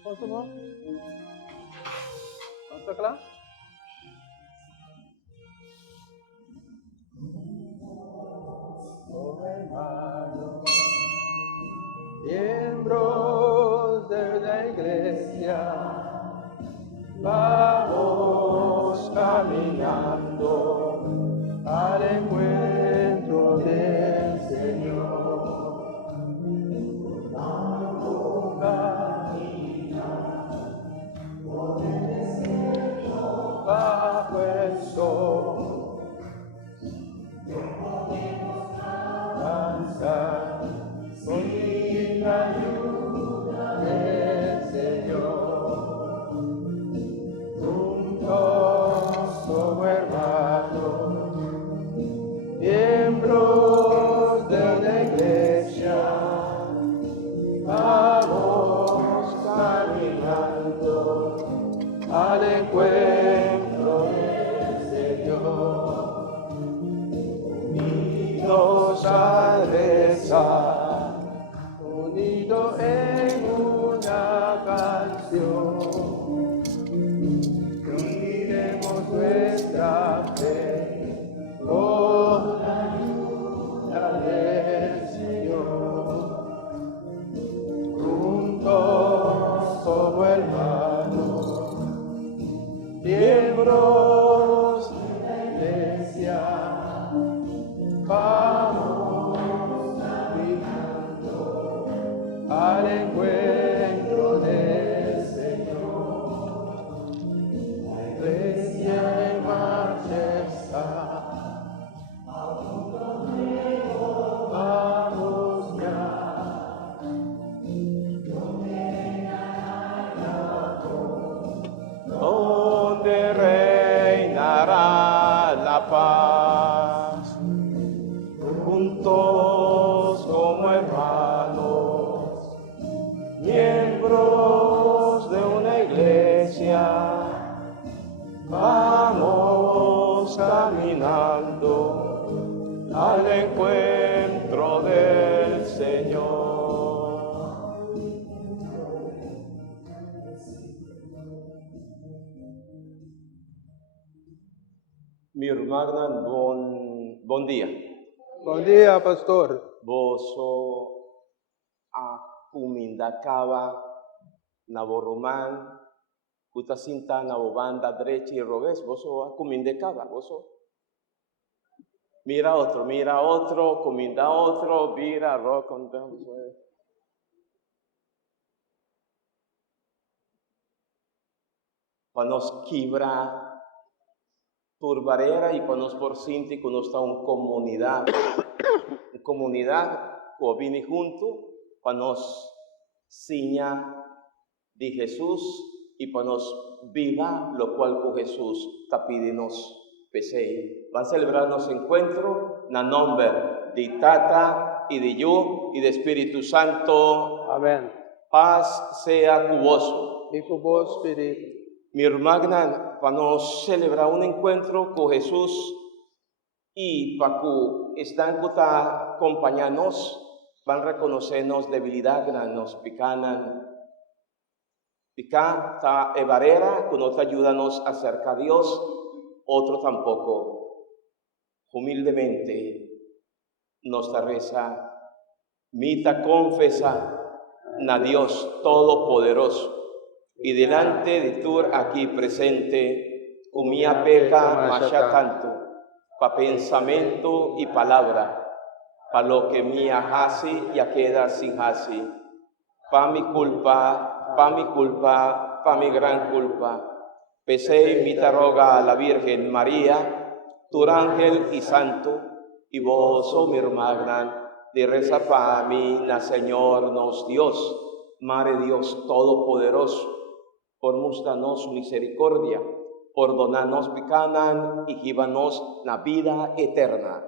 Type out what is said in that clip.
Pasok mo? Pasok lang? Oh, hermano, miembros de la iglesia, vamos caminando al encuentro del Señor. Vamos caminando bajo el sol. Con la ayuda del Señor, juntos como hermanos, miembros de la iglesia, vamos caminando al encuentro del Señor, unidos al rezar, unidos en una canción, uniremos nuestra fe con la ayuda del Señor, juntos como hermanos, miembros de la iglesia, vamos caminando al encuentro del Señor. La iglesia en marcha está, a punto vamos ya, donde reinará la paz, juntos como hermanos, miembros de una iglesia, vamos caminando al encuentro del Señor. Mir Magnan, bon dia. Bom dia, pastor. Boso a kumindakaba na boroman, kutasinta na bobanda derecha y revés, boso a kumindakaba, boso. Mira otro, cominda otro, vira, rock, panos quibra turbarera y panos por cinti que nos está en comunidad, que viene junto, panos seña de Jesús y panos viva, lo cual con Jesús tapidinos pesei. Van a celebrar nuestro encuentro, na nombre de Tata y de yo y de Espíritu Santo. Amén. Paz sea con vos. Y con vos, Espíritu. Mi hermana, para nos celebrar un encuentro con Jesús y para que están acompañarnos, van a reconocernos debilidad, nos picanan. Pica ta evarera, que nos ayudanos acerca a Dios, otro tampoco. Humildemente nos reza, mita confesa na Dios Todopoderoso. Y delante de tú aquí presente, con mi peca masha tanto, pa pensamiento y palabra, pa lo que mía hace ya queda sin hace, pa mi culpa, pa mi gran culpa. Pesé mi roga a la Virgen María, tu ángel y santo, y vos, oh mi hermana, de reza pa mí, na Señor nos Dios, Madre Dios Todopoderoso, por mostrarnos misericordia, por donarnos picanan y givanos la vida eterna.